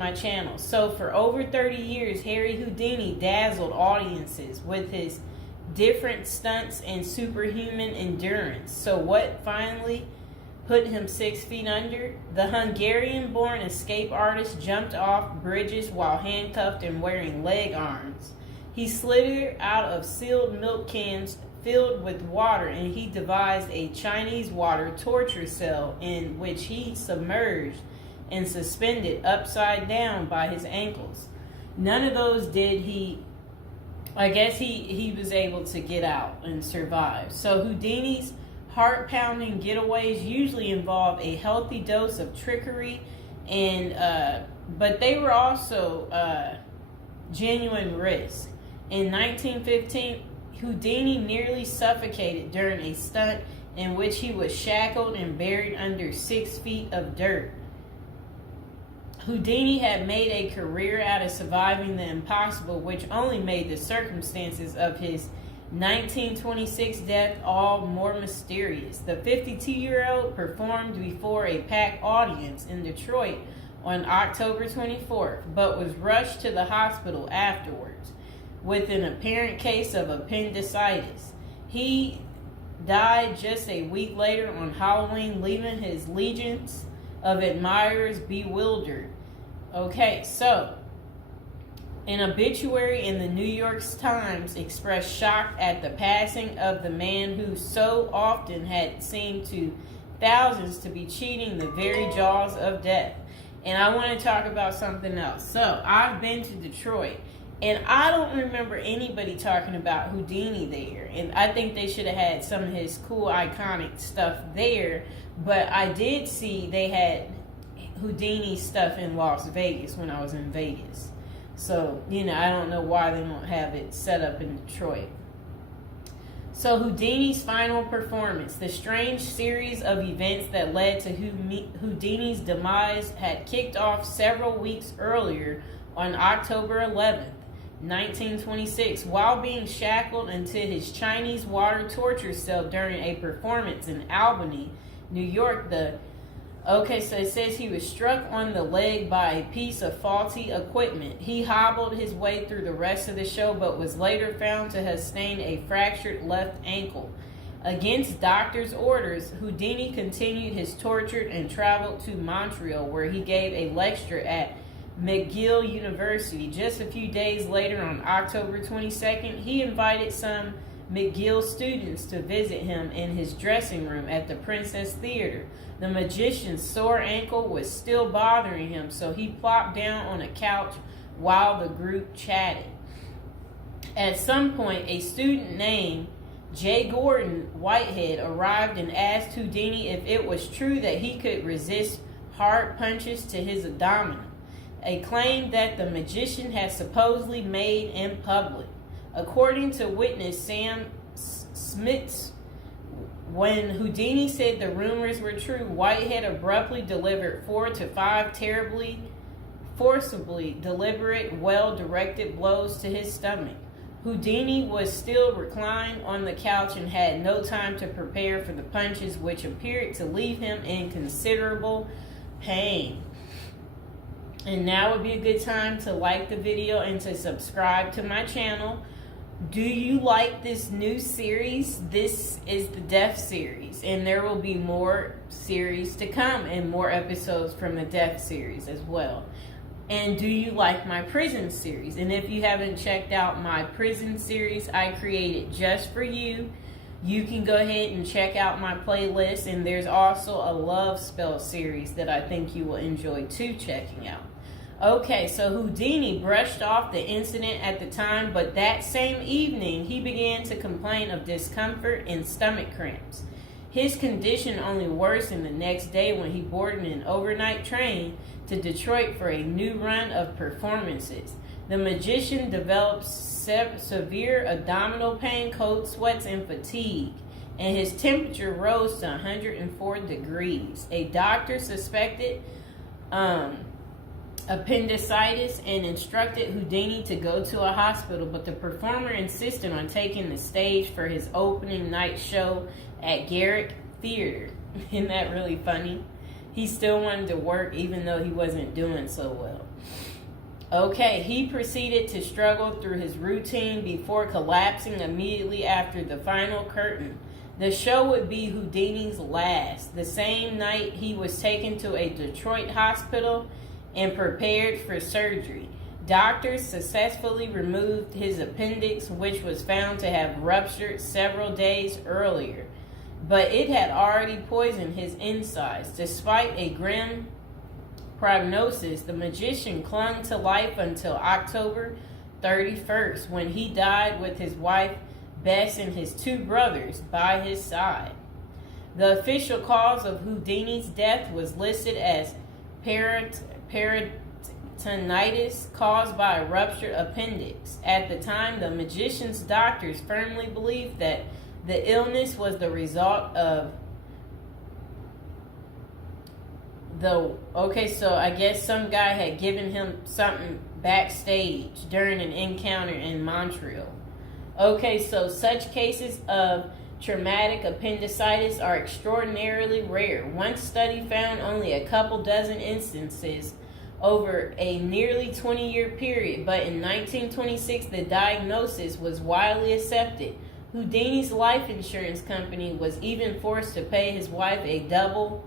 My channel. So for over 30 years, Harry Houdini dazzled audiences with his different stunts and superhuman endurance. So what finally put him 6 feet under? The Hungarian-born escape artist jumped off bridges while handcuffed and wearing leg irons. He slithered out of sealed milk cans filled with water, and he devised a Chinese water torture cell in which he submerged and suspended upside down by his ankles. None of those did he. I guess he was able to get out and survive. So Houdini's heart-pounding getaways usually involve a healthy dose of trickery, and but they were also genuine risk. In 1915, Houdini nearly suffocated during a stunt in which he was shackled and buried under 6 feet of dirt. Houdini had made a career out of surviving the impossible, which only made the circumstances of his 1926 death all more mysterious. The 52-year-old performed before a packed audience in Detroit on October 24th, but was rushed to the hospital afterwards with an apparent case of appendicitis. He died just a week later on Halloween, leaving his legions of admirers bewildered. Okay, so an obituary in the New York Times expressed shock at the passing of the man who so often had seemed to thousands to be cheating the very jaws of death. And I want to talk about something else. So I've been to Detroit, and I don't remember anybody talking about Houdini there. And I think they should have had some of his cool, iconic stuff there. But I did see they had Houdini stuff in Las Vegas when I was in Vegas. So, I don't know why they don't have it set up in Detroit. So Houdini's final performance. The strange series of events that led to Houdini's demise had kicked off several weeks earlier on October 11th. 1926, while being shackled into his Chinese water torture cell during a performance in Albany, New York. So it says he was struck on the leg by a piece of faulty equipment. He hobbled his way through the rest of the show, but was later found to have sustained a fractured left ankle. Against doctors' orders, Houdini continued his torture and traveled to Montreal, where he gave a lecture at McGill University. Just a few days later, on October 22nd, he invited some McGill students to visit him in his dressing room at the Princess Theater. The magician's sore ankle was still bothering him, so he plopped down on a couch while the group chatted. At some point, a student named J. Gordon Whitehead arrived and asked Houdini if it was true that he could resist hard punches to his abdomen, a claim that the magician had supposedly made in public. According to witness Sam Smits, when Houdini said the rumors were true, Whitehead abruptly delivered 4 to 5 terribly, forcibly deliberate, well-directed blows to his stomach. Houdini was still reclined on the couch and had no time to prepare for the punches, which appeared to leave him in considerable pain. And now would be a good time to like the video and to subscribe to my channel. Do you like this new series? This is the Death series, and there will be more series to come and more episodes from the Death series as well. And do you like my prison series? And if you haven't checked out my prison series I created just for you, you can go ahead and check out my playlist. And there's also a love spell series that I think you will enjoy too checking out. Okay, so Houdini brushed off the incident at the time, but that same evening, he began to complain of discomfort and stomach cramps. His condition only worsened the next day when he boarded an overnight train to Detroit for a new run of performances. The magician developed severe abdominal pain, cold sweats, and fatigue, and his temperature rose to 104 degrees. A doctor suspected appendicitis and instructed Houdini to go to a hospital, but the performer insisted on taking the stage for his opening night show at Garrick Theater. Isn't that really funny? He still wanted to work even though he wasn't doing so well. Okay, he proceeded to struggle through his routine before collapsing immediately after the final curtain. The show would be Houdini's last. The same night, he was taken to a Detroit hospital and prepared for surgery. Doctors successfully removed his appendix, which was found to have ruptured several days earlier, but it had already poisoned his insides. Despite a grim prognosis, the magician clung to life until October 31st, when he died with his wife Bess and his two brothers by his side. The official cause of Houdini's death was listed as peritonitis caused by a ruptured appendix. At the time, the magician's doctors firmly believed that the illness was the result of so I guess some guy had given him something backstage during an encounter in Montreal. Okay, so such cases of traumatic appendicitis are extraordinarily rare. One study found only a couple dozen instances over a nearly 20-year period, but in 1926 the diagnosis was widely accepted. Houdini's life insurance company was even forced to pay his wife a double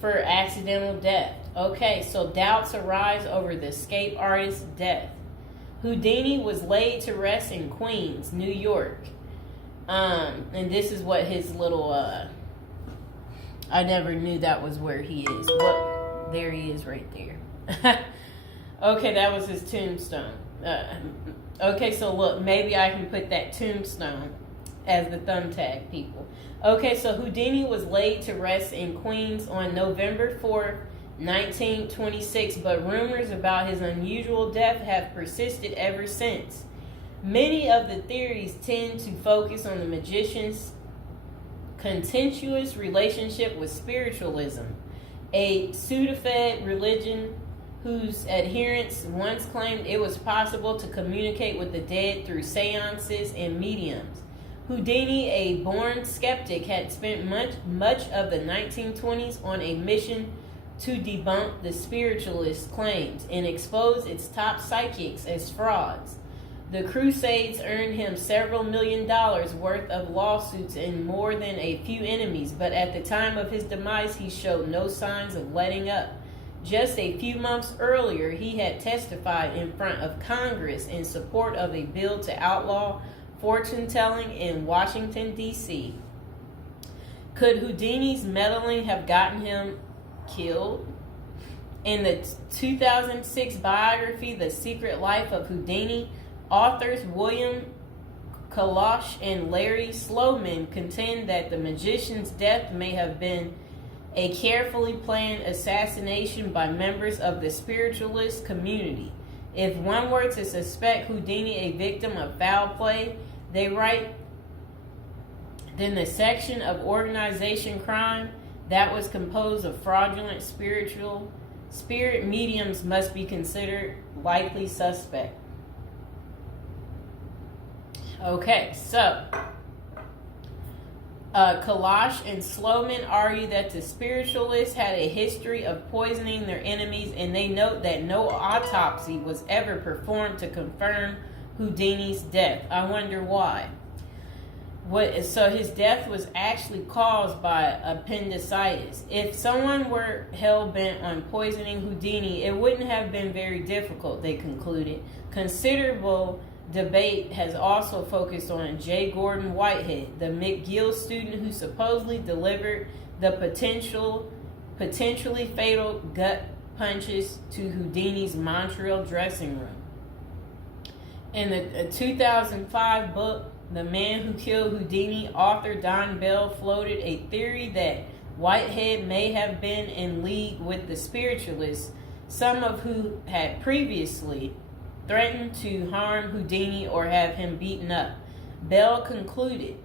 for accidental death. Okay, so doubts arise over the escape artist's death. Houdini was laid to rest in Queens, New York. And this is what his little, I never knew that was where he is. Well, there he is right there. Okay, that was his tombstone. Okay, so look, maybe I can put that tombstone as the thumbtack, people. Okay, so Houdini was laid to rest in Queens on November 4th, 1926, but rumors about his unusual death have persisted ever since. Many of the theories tend to focus on the magician's contentious relationship with spiritualism, a pseudo-fed religion whose adherents once claimed it was possible to communicate with the dead through seances and mediums. Houdini, a born skeptic, had spent much of the 1920s on a mission to debunk the spiritualist claims and expose its top psychics as frauds. The crusades earned him several $1 million worth of lawsuits and more than a few enemies, but at the time of his demise, he showed no signs of letting up. Just a few months earlier, he had testified in front of Congress in support of a bill to outlaw fortune-telling in Washington, D.C. Could Houdini's meddling have gotten him killed? In the 2006 biography, The Secret Life of Houdini, authors William Kalash and Larry Sloman contend that the magician's death may have been a carefully planned assassination by members of the spiritualist community. If one were to suspect Houdini a victim of foul play, they write, then the section of organization crime that was composed of fraudulent spirit mediums must be considered likely suspect. Okay, so Kalash and Sloman argue that the spiritualists had a history of poisoning their enemies, and they note that no autopsy was ever performed to confirm Houdini's death. I wonder why. So his death was actually caused by appendicitis. If someone were hell-bent on poisoning Houdini, it wouldn't have been very difficult, they concluded. Considerable debate has also focused on J. Gordon Whitehead, the McGill student who supposedly delivered the potentially fatal gut punches to Houdini's Montreal dressing room. In the 2005 book, The Man Who Killed Houdini, author Don Bell floated a theory that Whitehead may have been in league with the spiritualists, some of who had previously threatened to harm Houdini or have him beaten up. Bell concluded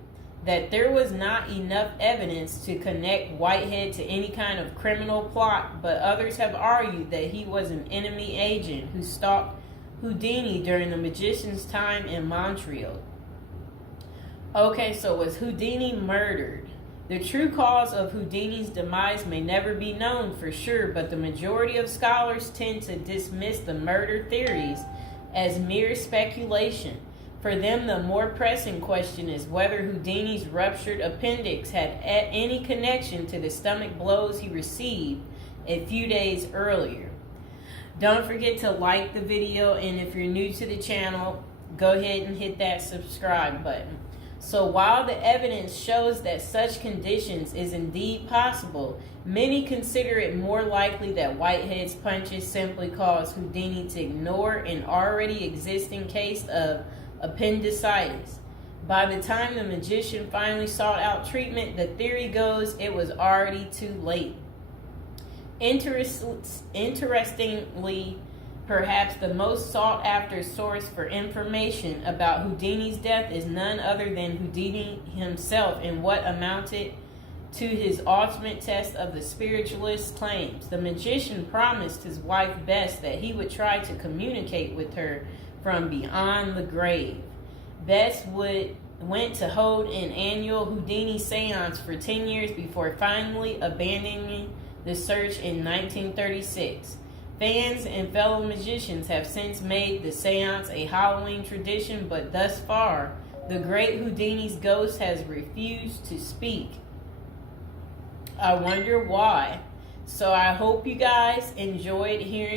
that there was not enough evidence to connect Whitehead to any kind of criminal plot, but others have argued that he was an enemy agent who stalked Houdini during the magician's time in Montreal. Okay, so was Houdini murdered? The true cause of Houdini's demise may never be known for sure, but the majority of scholars tend to dismiss the murder theories as mere speculation. For them, the more pressing question is whether Houdini's ruptured appendix had any connection to the stomach blows he received a few days earlier. Don't forget to like the video, and if you're new to the channel, go ahead and hit that subscribe button. So while the evidence shows that such conditions is indeed possible, many consider it more likely that Whitehead's punches simply caused Houdini to ignore an already existing case of appendicitis. By the time the magician finally sought out treatment, the theory goes it was already too late. Interestingly, perhaps the most sought after source for information about Houdini's death is none other than Houdini himself in what amounted to his ultimate test of the spiritualist's claims. The magician promised his wife Bess that he would try to communicate with her from beyond the grave. Bess went to hold an annual Houdini seance for 10 years before finally abandoning the search in 1936. Fans and fellow magicians have since made the seance a Halloween tradition, but thus far, the great Houdini's ghost has refused to speak. I wonder why. So I hope you guys enjoyed hearing